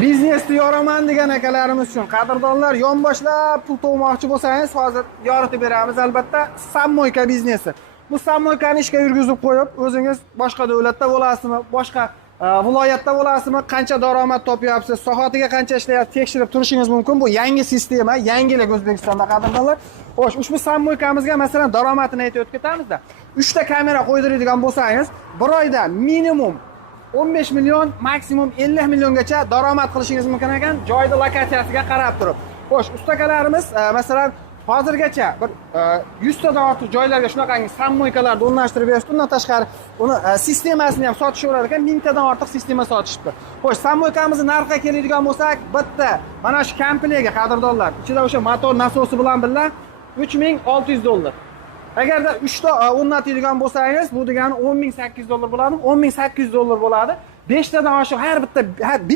Biznesda yoraman degan akalarimiz uchun qadrdonlar yonboshlab pul to'moqchi bo'lsangiz, hozir yoritib beramiz albatta. Sammoyka biznesi. Bu sammoykani ishga yurgizib qo'yib, o'zingiz boshqa davlatda bo'lasizmi, boshqa viloyatda bo'lasizmi, qancha daromad topyapsiz, soatiga qancha ishlayapsiz tekshirib turishingiz mumkin. Bu yangi sistema, yangilik O'zbekistonda qadrdonlar. Xo'sh, ushbu sammoykamizga masalan daromadini aytib o'tib ketamizda. 3 ta kamera qo'ydiradigan bo'lsangiz, bir oyda minimum 15 million, maksimum 50 milliongacha daromad qilishingiz mumkin ekan, joyda lokatsiyasiga qarab turib. Xo'sh, ustakalarimiz masalan hozirgacha bir 100 tadan ortiq joylarga shunaqangi sammoykalarni o'rnashtirib berishdi. Undan tashqari uni sistemasini ham sotishaverar ekan, 1000 tadan ortiq sistema sotishdi. Xo'sh, sammoykamizni narxiga keladigan bo'lsak, bitta mana shu komplektiga qadrdonlar, ichida o'sha motor nasosi bilan birga $3600. Agarda 3 ta o'rnatadigan bo'lsangiz, bu degani $10800 bo'ladi. $10800 bo'ladi. 5 tadan oshiq har bitta